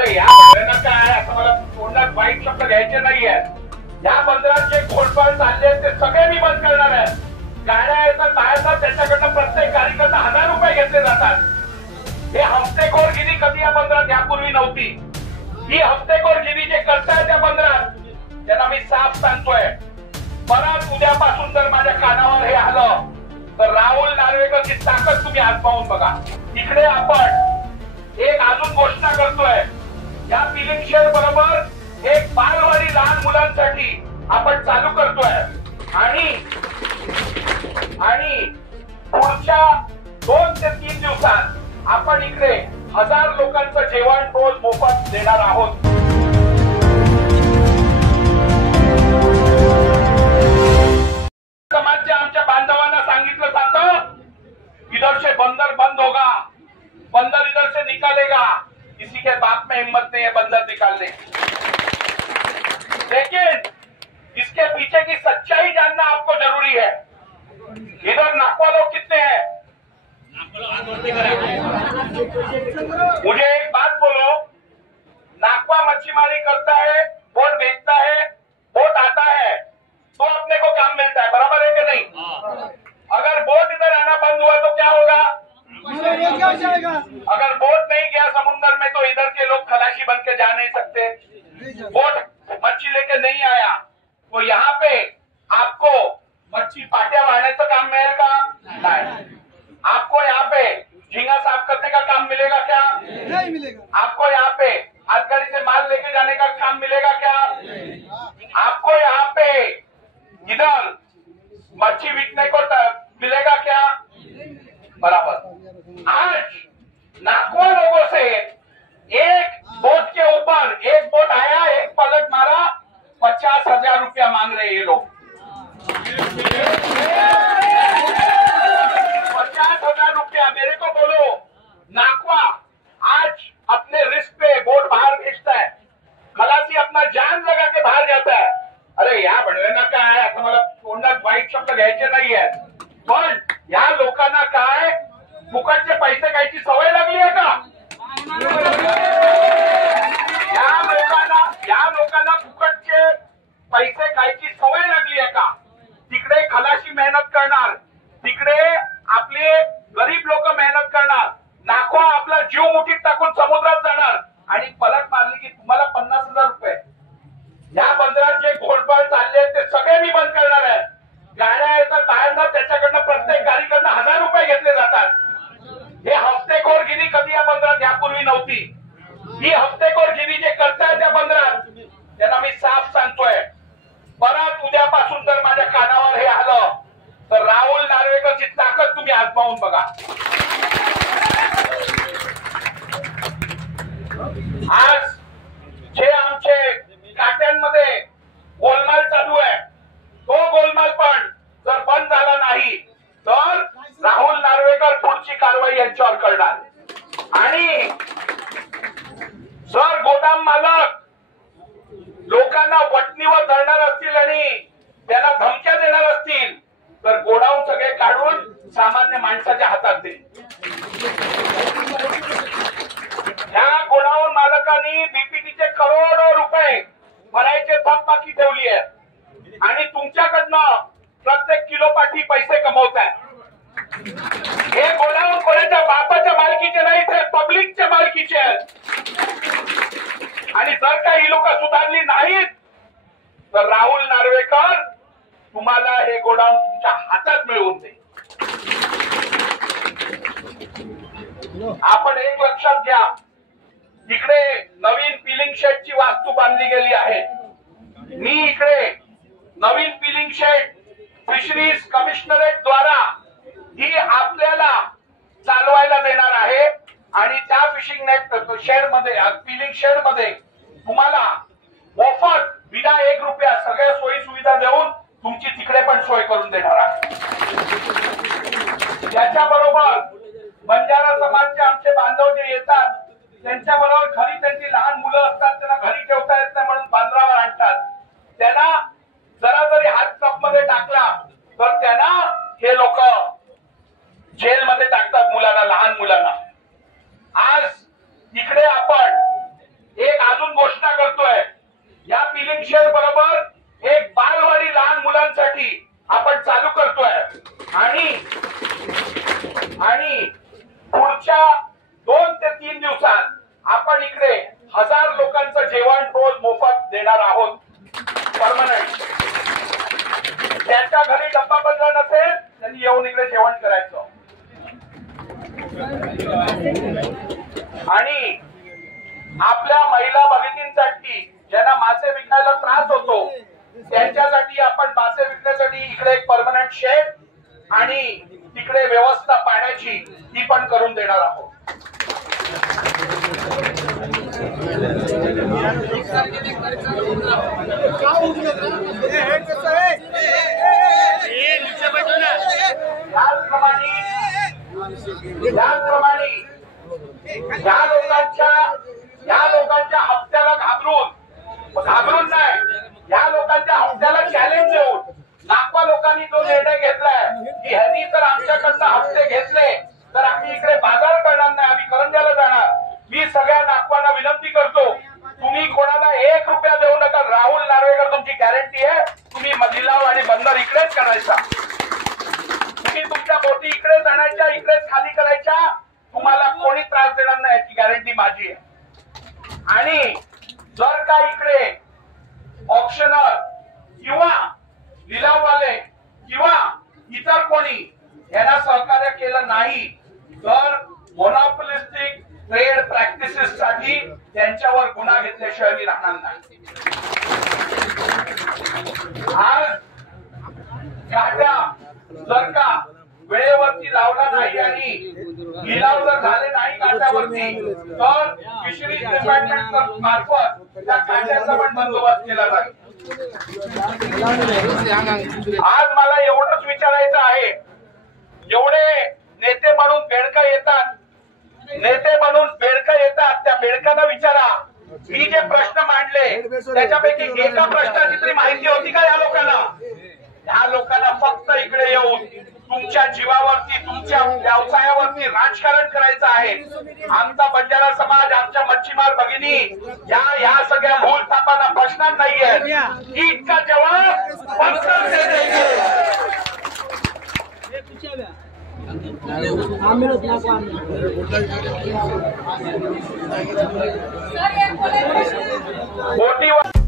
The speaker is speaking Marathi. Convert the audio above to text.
अरे या बंदरांना काय असं मला तोंडात वाईट शब्द घ्यायचे नाहीये. या बंदरांचे घोडपाळ चालले ते सगळे मी बंद करणार आहे. गाड्या येतात बाहेरचा त्याच्याकडनं प्रत्येक गाडीकडनं 1000 रुपये घेतले जातात. हे हफ्तेखोरगिरी कधी या बंदरात यापूर्वी नव्हती. ही हफ्तेखोरगिरी जे करताय त्या बंदरात त्यांना मी साफ सांगतोय, परत उद्यापासून जर माझ्या कानावर हे आलं तर राहुल नार्वेकरची ताकद तुम्ही आजमावून बघा. इकडे आपण एक अजून घोषणा करतोय, या फिलिंग शेअर बरोबर एक बालवाडी लहान मुलांसाठी आपण चालू करतोय आणि पुढच्या 2 ते 3 दिवसात आपण इकडे 1000 लोकांचं जेवण रोज मोफत देणार आहोत. समाजच्या आमच्या बांधवांना सांगितलं जातं, इधर से बंदर बंद होगा, बंदर इधर से निकालेगा. किसी के बाप में हिम्मत नहीं है बंदर निकालने की. लेकिन इसके पीछे की सच्चाई जानना आपको जरूरी है. इधर नाकवा लोग कितने हैं? मुझे एक बात बोलो, नाकवा मच्छीमारी करता है, बोट बेचता है, बोट आता है तो अपने को काम मिलता है, बराबर है कि नहीं? अगर बोट इधर आना बंद हुआ तो क्या होगा? अगर बोट नहीं गया समुद्र में तो इधर के लोग खलासी बन के जा नहीं सकते. बोट मच्छी लेके नहीं आया तो यहाँ पे आपको मच्छी पाट्या वाळण्याचं काम मिळेल का? नहीं. आपको यहाँ पे झींगा साफ करने का काम मिलेगा क्या? नहीं मिलेगा. आपको यहाँ पे हाथगाड़ी से माल लेके जाने का काम मिलेगा क्या? आपको यहाँ पे इधर मच्छी बिकने को मिलेगा क्या? बराबर. आज नाकवा लोगों से एक बोट के ऊपर एक बोट आया, एक पलट मारा, 50,000 रुपया मांग रहे ये लोग. 50,000 रुपया. मेरे को बोलो, नाकवा आज अपने रिस्क पे बोट बाहर भेजता है, खलासी अपना जान लगा के बाहर जाता है. अरे या बंदरांना काय असं मला तोंडात वाईट शब्द घ्यायचे नाहीये, पण या लोकांना काय फुकटचे पैसे घ्यायची सवय लागली आहे का? या लोकांना फुकटचे पैसे खायची सवय लागली आहे का? तिकडे खलाशी मेहनत करणार, तिकडे आपले गरीब लोक मेहनत करणार, नाकवा आपला जीव मुठीत टाकून समुद्रात जाणार आणि पलट मारली की तुम्हाला 50,000 रुपये. या बंदरात जे घोडपाळ चालले ते सगळे मी बंद करणार आहे. गाड्या येतात बाहेरनं त्याच्याकडनं प्रत्येक गाडीकडनं 1000 रुपये घेतले जातात. हे हफ्तेखोरगिरी कधी या बंदरात यापूर्वी नव्हती. ही हफ्तेखोरगिरी जे करताय त्या बंदरात त्यांना मी साफ सांगतोय, परत उद्यापासून जर माझ्या कानावर हे आलं तर राहुल नार्वेकरची ताकद तुम्ही आजमावून बघा. आज जे आमचे काट्यांमध्ये गोलमाल चालू आहे तो गोलमाल पण जर बंद झाला नाही तर राहुल नार्वेकर पुढची कारवाई यांच्यावर करणार. आणि जर गोदाम मालक लोकांना वटणीवर धरणार असतील आणि त्यांना धमक्या देणार असतील तर गोडाऊन सगळे काढून सामान्य माणसाच्या हातात दे. या गोडाऊन मालकांनी बीपीटीचे करोडो रुपये भरायचे थकबाकी ठेवली आहे आणि तुमच्याकडनं प्रत्येक किलोपाठी पैसे कमवताय. हे गोडाऊन कोणाच्या बापाच्या मालकीचे नाही, ते पब्लिकच्या मालकीचे आहेत. आणि जर का ही लोक सुधारली नाहीत तर राहुल नार्वेकर तुम्हाला हे गोडाऊन तुमच्या हातात मिळवून दे. आपण एक लक्षात घ्या, इकडे नवीन पिलिंग शेडची वास्तू बांधली गेली आहे. मी इकडे नवीन पिलिंग शेड फिशरीज कमिशनरेट द्वारा ही आपल्याला चालवायला देणार आहे आणि त्या फिशिंग नेट शेड मध्ये पिलिंग शेड मध्ये तुम्हाला मोफत विना 1 रुपया सगळ्या सोयी सुविधा देऊन तुमची तिकडे पण सोय करून देणार आहे. त्याच्याबरोबर बंजारा समाजचे आमचे बांधव जे येतात त्यांच्याबरोबर घरी त्यांची लहान मुलं असतात, त्यांना घरी ठेवता येत नाही म्हणून बांधरावर आणतात. त्यांना जरा जरी हात कपमध्ये टाकला तर त्यांना हे लोक जेलमध्ये टाकतात मुलांना, लहान मुलांना. आज इकडे आपण आणि पुढच्या 2 ते 3 दिवसात आपण इकडे 1000 लोकांचं जेवण रोज मोफत देणार आहोत परमनंट. त्यांच्या घरी डब्बा बनला नसेल त्यांनी येऊन इकडे जेवण करायचं. आणि आपल्या महिला भगिनींसाठी ज्यांना मासे विकायला त्रास होतो त्यांच्यासाठी आपण मासे विकण्यासाठी इकडे एक परमनंट शेड आणि तिकडे व्यवस्था पाण्याची ती पण करून देणार आहोत. त्याचप्रमाणे या लोकांच्या हप्त्याला घाबरून नाही, या लोकांच्या हप्त्याला चॅलेंज देऊन नागवा लोकांनी जो निर्णय घेतलाय की ह्यांनी जर आमच्याकडनं हप्ते घेतले तर आम्ही इकडे बाजार करणार नाही, आम्ही करंजाला जाणार. मी सगळ्या नागवांना विनंती करतो, तुम्ही कोणाला 1 रुपया देऊ नका. राहुल नार्वेकर तुमची गॅरंटी आहे, तुम्ही लिलाव आणि बंदर इकडेच करायचा. तुम्ही तुमच्या बोटी इकडेच आणायच्या, इकडेच खाली करायच्या. तुम्हाला कोणी त्रास देणार नाही याची गॅरंटी माझी आहे. आणि जर का इकडे ऑप्शनर किंवा लिलाववाले किंवा इतर कोणी यांना सहकार्य केलं नाही तर मोनोपोलिस्टिक ट्रेड प्रॅक्टिसेस साठी त्यांच्यावर गुन्हा घेतल्याशिवाय मी राहणार नाही. आज काट्या जर का वेळेवरती लावला नाही आणि लिलाव जर झाले नाही काट्यावरती तर फिशरीज डिपार्टमेंट मार्फत त्या काट्याचा पण बंदोबस्त केला जाईल. आज मला एवढंच विचारायचं आहे, एवढे नेते म्हणून बेडका येतात त्या बेडकांना विचारा, मी जे प्रश्न मांडले त्याच्यापैकी एका प्रश्नाची तरी माहिती होती का या लोकांना? या लोकांना फक्त इकडे येऊन तुमच्या जीवावरती तुमच्या व्यवसायावरती राजकारण करायचं आहे. आमचा बंजारा समाज, आमच्या मच्छीमार भगिनी या सगळ्या भूलथापांना प्रश्न नाहीये. इतका जवाब बोटीवर